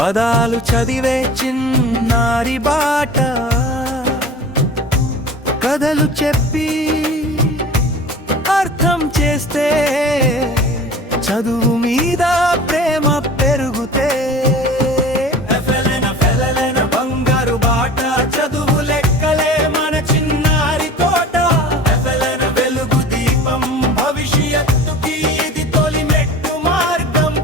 పదాలు చదివే చిన్నారి బాట, కథలు చెప్పి అర్థం చేస్తే చదువు మీద ప్రేమ పెరుగుతే బంగారు బాట, చదువు లెక్కలే మన చిన్నారి తోట. వెలుగు దీపం భవిష్యత్తుకి ఇది తొలి మెట్టు మార్గం.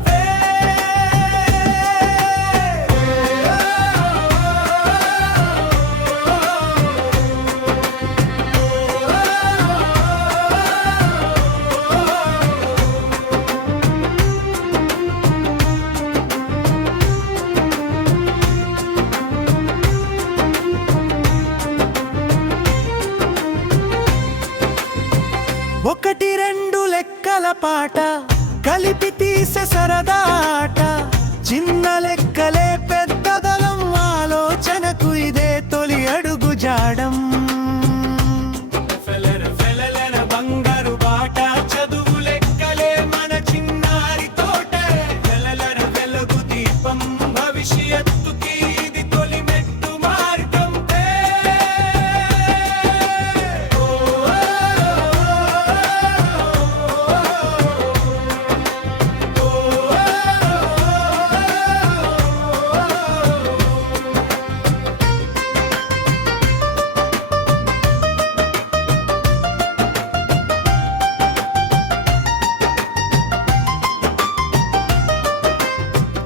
ఒకటి రెండు లెక్కల పాట కలిపి తీసే సరదా ఆట, చిన్న లెక్కలే పెద్దదలం ఆలోచనకు ఇదే తొలి అడుగు జాడం. బంగారు బాట, చదువు లెక్కలే మన చిన్నారి తోట. వెలుగు దీపం భవిష్యత్తుకి ఇది తొలి మెట్టు మార్గం.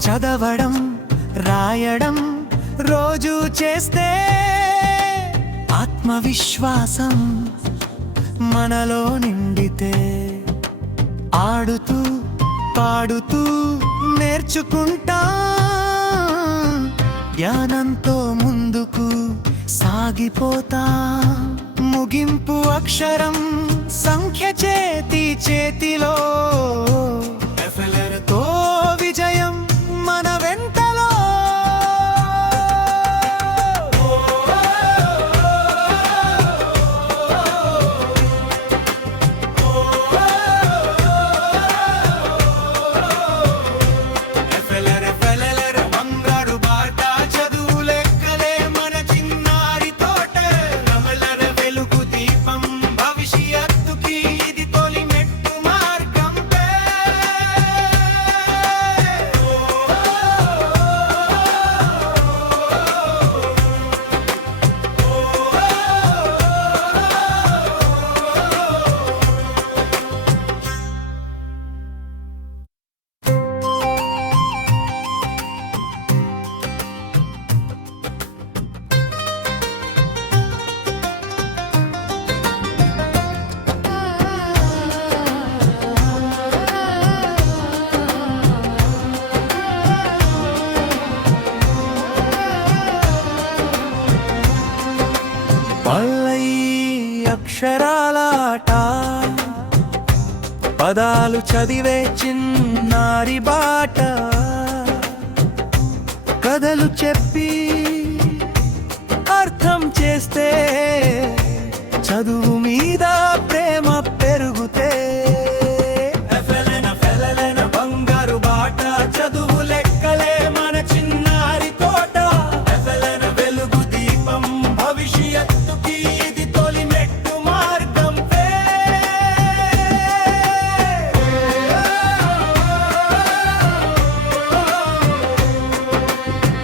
చదవడం రాయడం రోజు చేస్తే ఆత్మవిశ్వాసం మనలో నిండితే, ఆడుతూ పాడుతూ నేర్చుకుంటా జ్ఞానంతో ముందుకు సాగిపోతా. ముగింపు అక్షరం సంఖ్య చేతిలో, తో విజయం మన వెంటలో. బంగారు బాట, చదువు లెక్కలే మన చిన్నారి తోట. వెలుగు దీపం భవిష్యత్తుకి ఇది తొలి మెట్టు మార్గం. పల్లై అక్షరాలాట, పదాలు చదివే చిన్నారి బాట, కథలు చెప్పి అర్థం చేస్తే చదువు మీద ప్రేమ